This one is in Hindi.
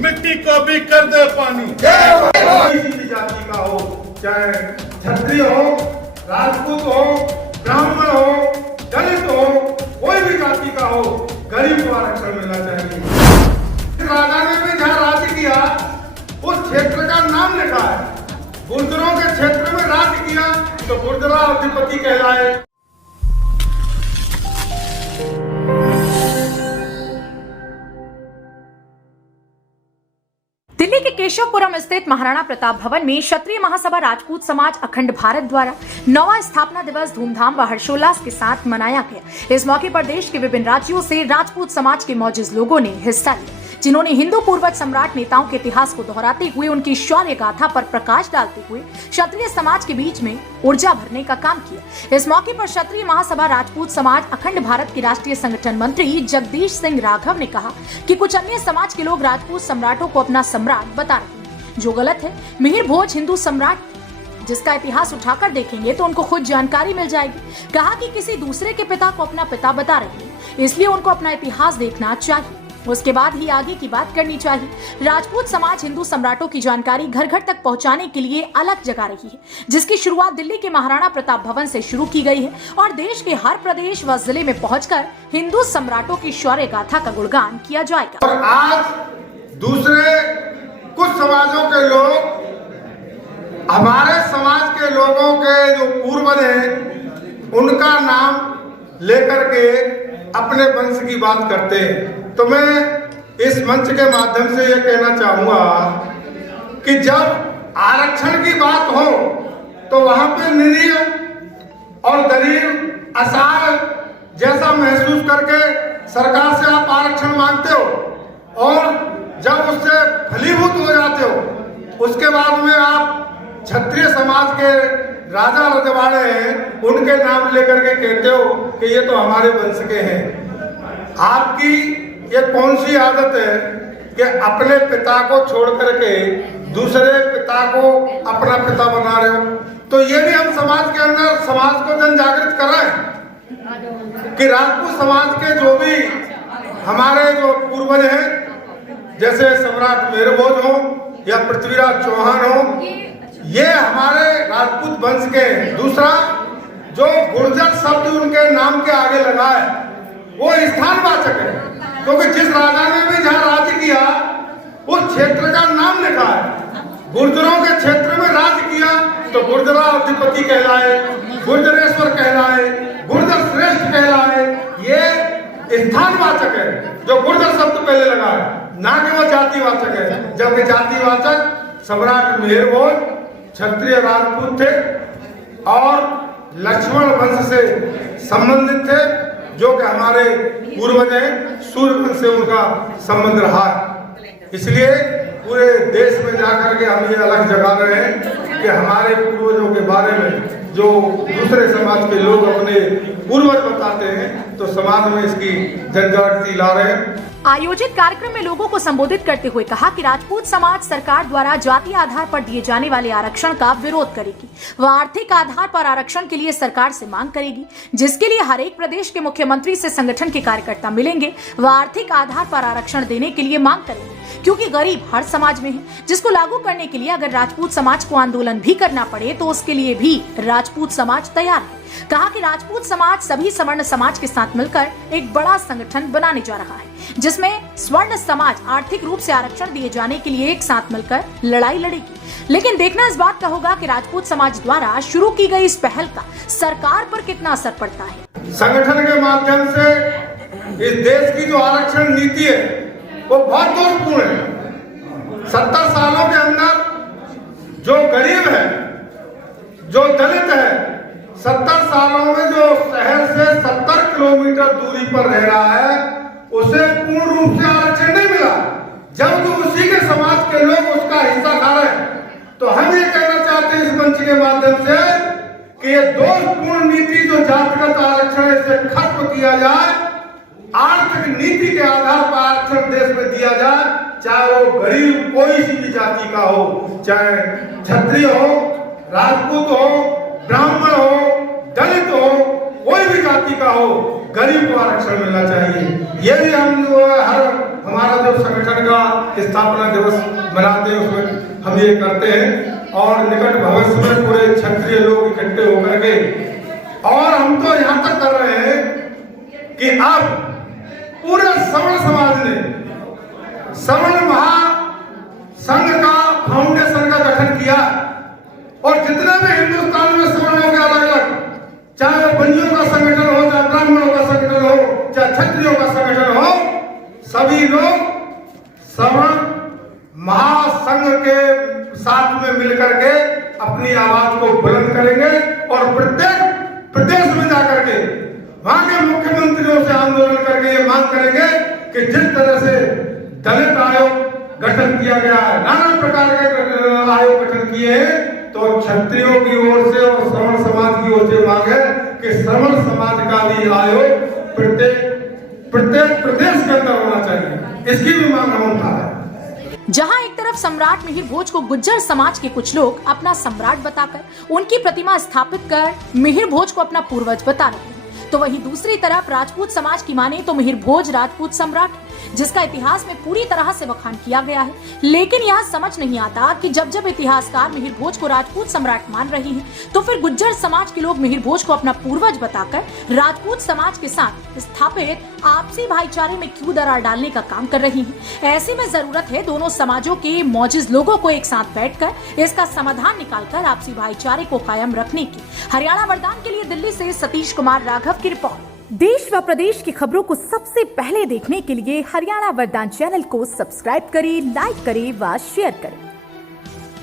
मिट्टी को भी कर दे पानी। किसी भी जाति का हो, चाहे क्षत्रिय हो, राजपूत हो, ब्राह्मण हो, दलित हो, कोई भी जाति का हो, गरीब को आरक्षण मिलना चाहिए। राजा ने भी जहाँ राज्य किया उस क्षेत्र का नाम लिखा है। गुर्जरों के क्षेत्र में राज्य किया तो गुर्जरा अधिपति कहलाए। दिल्ली के केशवपुरम स्थित महाराणा प्रताप भवन में क्षत्रिय महासभा राजपूत समाज अखंड भारत द्वारा 9वां स्थापना दिवस धूमधाम व हर्षोल्लास के साथ मनाया गया। इस मौके पर देश के विभिन्न राज्यों से राजपूत समाज के मौजूद लोगों ने हिस्सा लिया, जिन्होंने हिंदू पूर्वज सम्राट नेताओं के इतिहास को दोहराते हुए उनकी शौर्य गाथा पर प्रकाश डालते हुए क्षत्रिय समाज के बीच में ऊर्जा भरने का काम किया। इस मौके पर क्षत्रिय महासभा राजपूत समाज अखंड भारत के राष्ट्रीय संगठन मंत्री जगदीश सिंह राघव ने कहा कि कुछ अन्य समाज के लोग राजपूत सम्राटों को अपना सम्राट बता रहे हैं, जो गलत है। मिहिर भोज हिंदू सम्राट जिसका इतिहास उठाकर देखेंगे तो उनको खुद जानकारी मिल जाएगी। कहा कि किसी दूसरे के पिता को अपना पिता बता रहे हैं, इसलिए उनको अपना इतिहास देखना चाहिए, उसके बाद ही आगे की बात करनी चाहिए। राजपूत समाज हिंदू सम्राटों की जानकारी घर घर तक पहुंचाने के लिए अलग जगा रही है, जिसकी शुरुआत दिल्ली के महाराणा प्रताप भवन से शुरू की गई है और देश के हर प्रदेश व जिले में पहुंचकर हिंदू सम्राटों की शौर्य गाथा का गुणगान किया जाएगा। और आज दूसरे कुछ समाजों के लोग हमारे समाज के लोगों के जो पूर्वज हैं उनका नाम लेकर के अपने वंश की बात करते हैं। तो मैं इस मंच के माध्यम से ये कहना चाहूंगा कि जब आरक्षण की बात हो तो वहां पे निरीह और गरीब असहाय जैसा महसूस करके सरकार से आप आरक्षण मांगते हो और जब उससे फलीभूत हो जाते हो उसके बाद में आप क्षत्रिय समाज के राजा रजवाड़े हैं उनके नाम लेकर के कहते हो कि ये तो हमारे वंश के हैं। आपकी ये कौन सी आदत है कि अपने पिता को छोड़ करके दूसरे पिता को अपना पिता बना रहे हो? तो ये भी हम समाज के अंदर समाज को जन जागृत कर रहे हैं कि राजपूत समाज के जो भी हमारे जो पूर्वज हैं, जैसे सम्राट मिहिर भोज हो या पृथ्वीराज चौहान हो, ये हमारे राजपूत वंश के हैं। दूसरा, जो गुर्जर शब्द उनके नाम के आगे लगा है वो स्थानवाचक है, क्योंकि जिस राजा ने भी जहाँ राज्य किया उस क्षेत्र का नाम लिखा है। गुर्जरों के क्षेत्र में राज्य किया तो गुर्जरा अधिपति कहलाए, गुर्जरेश्वर कहलाए, गुर्जर श्रेष्ठ कहलाए। ये स्थानवाचक है जो गुर्जर शब्द पहले लगा है, ना कि वो जातिवाचक है। जबकि जातिवाचक सम्राट मिहिर भोज क्षत्रिय राजपूत थे और लक्ष्मण वंश से संबंधित थे, जो कि हमारे पूर्वज हैं, सूर्य वंश से उनका संबंध रहा है। इसलिए पूरे देश में जाकर के हम ये अलग जगा रहे हैं कि हमारे पूर्वजों के बारे में जो दूसरे समाज के लोग अपने पूर्वज बताते हैं तो समाज में इसकी जनजागृति ला रहे हैं। आयोजित कार्यक्रम में लोगों को संबोधित करते हुए कहा कि राजपूत समाज सरकार द्वारा जाति आधार पर दिए जाने वाले आरक्षण का विरोध करेगी। वह आर्थिक आधार पर आरक्षण के लिए सरकार से मांग करेगी, जिसके लिए हर एक प्रदेश के मुख्यमंत्री से संगठन के कार्यकर्ता मिलेंगे। वह आर्थिक आधार पर आरक्षण देने के लिए मांग करेंगे, क्योंकि गरीब हर समाज में है, जिसको लागू करने के लिए अगर राजपूत समाज को आंदोलन भी करना पड़े तो उसके लिए भी राजपूत समाज तैयार है। कहा कि राजपूत समाज सभी सवर्ण समाज के साथ मिलकर एक बड़ा संगठन बनाने जा रहा है, जिसमें स्वर्ण समाज आर्थिक रूप से आरक्षण दिए जाने के लिए एक साथ मिलकर लड़ाई लड़ेगी। लेकिन देखना इस बात का होगा कि राजपूत समाज द्वारा शुरू की गई इस पहल का सरकार पर कितना असर पड़ता है। संगठन के माध्यम से इस देश की जो आरक्षण नीति है वो बहुत दोषपूर्ण है। 70 सालों के अंदर जो गरीब है, जो दलित है, 70 सालों में जो शहर से 70 किलोमीटर दूरी पर रह रहा है उसे पूर्ण रूप से आरक्षण नहीं मिला, जबकि उसी के समाज के लोग उसका हिस्सा खा रहे हैं। तो हम ये कहना चाहते हैं इस मंच के माध्यम से कि ये दोषपूर्ण नीति जो जातिगत आरक्षण है इसे खत्म किया जाए, आर्थिक नीति के आधार पर आरक्षण देश में दिया जाए, चाहे वो गरीब कोई सी भी जाति का हो, चाहे क्षत्रिय हो, राजपूत हो, ब्राह्मण हो, दलित हो, कोई भी जाति का हो, गरीब को आरक्षण मिलना चाहिए। ये भी हम हर स्थापना दिवस मनाते हैं उसमें हम ये करते हैं। और निकट भविष्य में पूरे क्षत्रिय लोग इकट्ठे होकर के, और हम तो यहाँ तक कर रहे हैं कि अब पूरे सवर्ण समाज ने सवर्ण महासंघ का फाउंडेशन का गठन किया, और जितने भी हिंदुस्तान में सवर्णों के अलग अलग, चाहे वो बंजियों का संगठन हो, चाहे ब्राह्मणों का संगठन हो, चाहे क्षत्रियों का संगठन हो, सभी लोग सवर्ण महासंघ के साथ में मिलकर के अपनी आवाज को बुलंद करेंगे, और प्रत्येक प्रदेश में जाकर के वहां के मुख्यमंत्रियों से आंदोलन करके ये मांग करेंगे कि जिस तरह से दलित आयोग गठन किया गया है, नाना प्रकार के आयोग गठन किए हैं, तो क्षत्रियों की ओर से और सवर्ण समाज की ओर से मांग है कि सवर्ण समाज का भी आयोग प्रत्येक प्रदेश के अंदर होना चाहिए। इसकी भी मांग हम उठा रहे हैं। जहां एक तरफ सम्राट मिहिर भोज को गुज्जर समाज के कुछ लोग अपना सम्राट बताकर उनकी प्रतिमा स्थापित कर मिहिर भोज को अपना पूर्वज बता रहे हैं, तो वहीं दूसरी तरफ राजपूत समाज की माने तो मिहिर भोज राजपूत सम्राट है, जिसका इतिहास में पूरी तरह से बखान किया गया है। लेकिन यहाँ समझ नहीं आता कि जब जब इतिहासकार मिहिर भोज को राजपूत सम्राट मान रही हैं, तो फिर गुज्जर समाज के लोग मिहिर भोज को अपना पूर्वज बताकर राजपूत समाज के साथ स्थापित आपसी भाईचारे में क्यों दरार डालने का काम कर रही हैं। ऐसे में जरूरत है दोनों समाजों के मौजिज लोगों को एक साथ बैठकर इसका समाधान निकालकर आपसी भाईचारे को कायम रखने की। हरियाणा वरदान के लिए दिल्ली से सतीश कुमार राघव की रिपोर्ट। देश व प्रदेश की खबरों को सबसे पहले देखने के लिए हरियाणा वरदान चैनल को सब्सक्राइब करें, लाइक करें व शेयर करें।